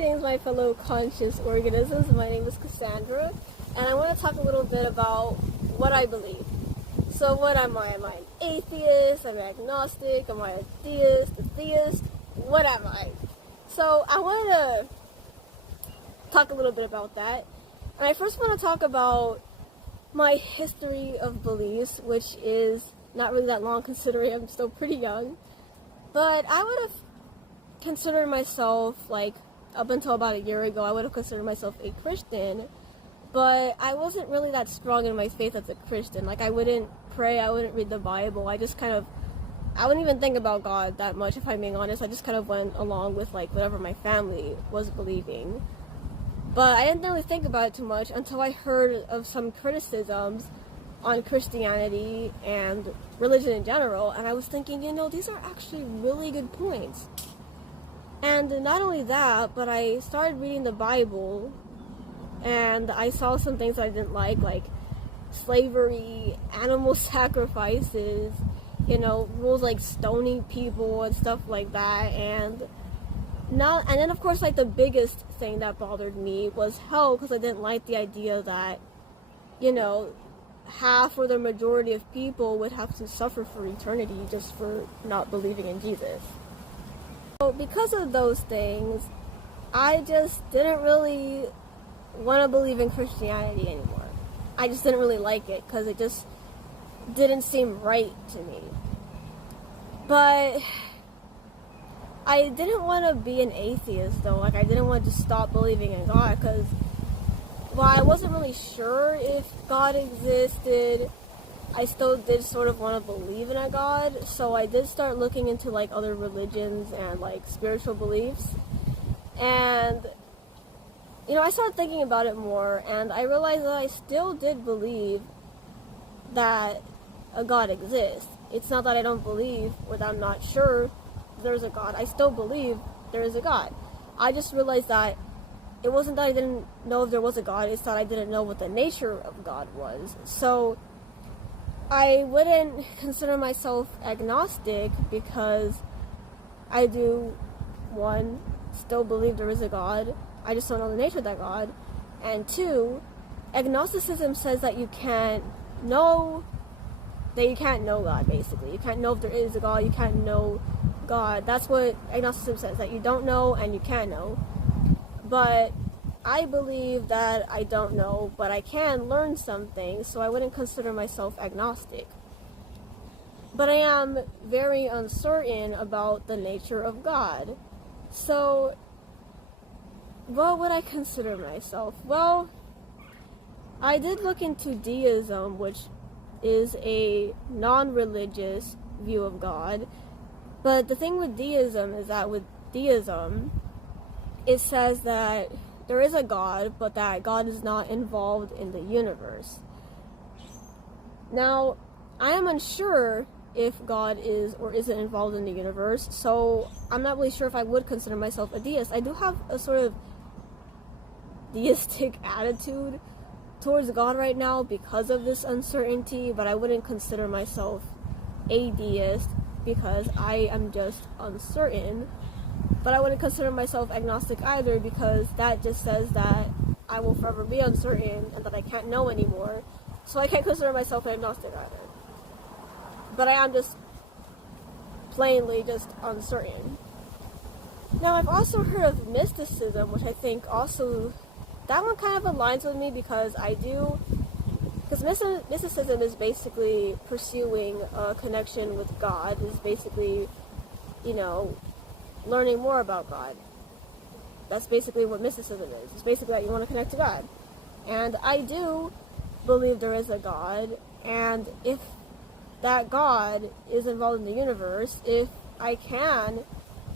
Greetings, my fellow conscious organisms. My name is Cassandra, and I want to talk a little bit about what I believe. So what am I? Am I an atheist? Am I agnostic? Am I a deist? A theist? What am I? So I want to talk a little bit about that. And I first want to talk about my history of beliefs, which is not really that long considering I'm still pretty young. But I would have considered myself, like, up until about a year ago, I would have considered myself a Christian, but I wasn't really that strong in my faith as a Christian. Like, I wouldn't pray, I wouldn't read the Bible, I wouldn't even think about God that much, if I'm being honest. I just kind of went along with, like, whatever my family was believing. But I didn't really think about it too much until I heard of some criticisms on Christianity and religion in general, and I was thinking, these are actually really good points. And not only that, but I started reading the Bible, and I saw some things I didn't like slavery, animal sacrifices, rules like stoning people and stuff like that, and then of course, like, the biggest thing that bothered me was hell, because I didn't like the idea that, half or the majority of people would have to suffer for eternity just for not believing in Jesus. So because of those things, I just didn't really want to believe in Christianity anymore. I just didn't really like it because it just didn't seem right to me. But I didn't want to be an atheist, though. Like, I didn't want to stop believing in God, because while I wasn't really sure if God existed, I still did sort of want to believe in a God. So I did start looking into, like, other religions and, like, spiritual beliefs. And, I started thinking about it more, and I realized that I still did believe that a God exists. It's not that I don't believe or that I'm not sure there's a God. I still believe there is a God. I just realized that it wasn't that I didn't know if there was a God, it's that I didn't know what the nature of God was. So I wouldn't consider myself agnostic because I do, one, still believe there is a God. I just don't know the nature of that God. And two, agnosticism says that you can't know God, basically. You can't know if there is a God, you can't know God. That's what agnosticism says, that you don't know and you can't know. But I believe that I don't know, but I can learn something, so I wouldn't consider myself agnostic. But I am very uncertain about the nature of God. So, what would I consider myself? Well, I did look into Deism, which is a non-religious view of God. But the thing with Deism is that with Deism, it says that there is a God, but that God is not involved in the universe. Now, I am unsure if God is or isn't involved in the universe, so I'm not really sure if I would consider myself a deist. I do have a sort of deistic attitude towards God right now because of this uncertainty, but I wouldn't consider myself a deist because I am just uncertain. But I wouldn't consider myself agnostic either, because that just says that I will forever be uncertain and that I can't know anymore. So I can't consider myself agnostic either. But I am just plainly just uncertain. Now, I've also heard of mysticism, which I think also, that one kind of aligns with me because mysticism is basically pursuing a connection with God, is basically, learning more about God. That's basically what mysticism is. It's basically that you want to connect to God. And I do believe there is a God, and if that God is involved in the universe, if I can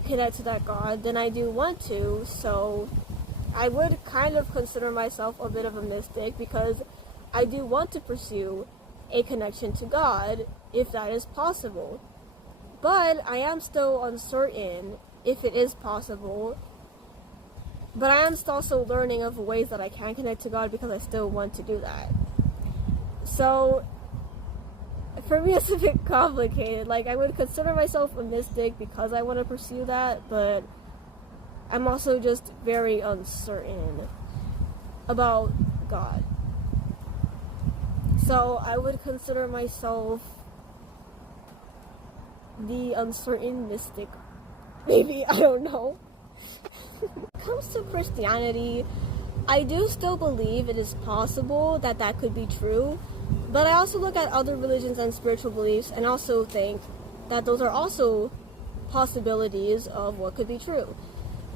connect to that God, then I do want to. So I would kind of consider myself a bit of a mystic because I do want to pursue a connection to God if that is possible. But I am still uncertain if it is possible. But I am still also learning of ways that I can connect to God because I still want to do that. So for me, it's a bit complicated. Like, I would consider myself a mystic because I want to pursue that, but I'm also just very uncertain about God. So I would consider myself the uncertain mystic. Maybe, I don't know. When it comes to Christianity, I do still believe it is possible that that could be true, but I also look at other religions and spiritual beliefs and also think that those are also possibilities of what could be true.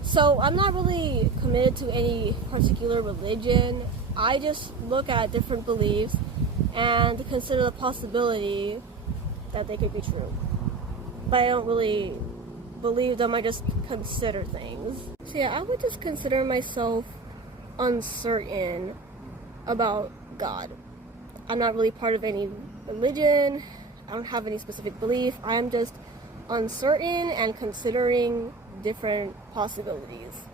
So I'm not really committed to any particular religion. I just look at different beliefs and consider the possibility that they could be true. But I don't really believe them, I just consider things. So yeah, I would just consider myself uncertain about God. I'm not really part of any religion. I don't have any specific belief. I am just uncertain and considering different possibilities.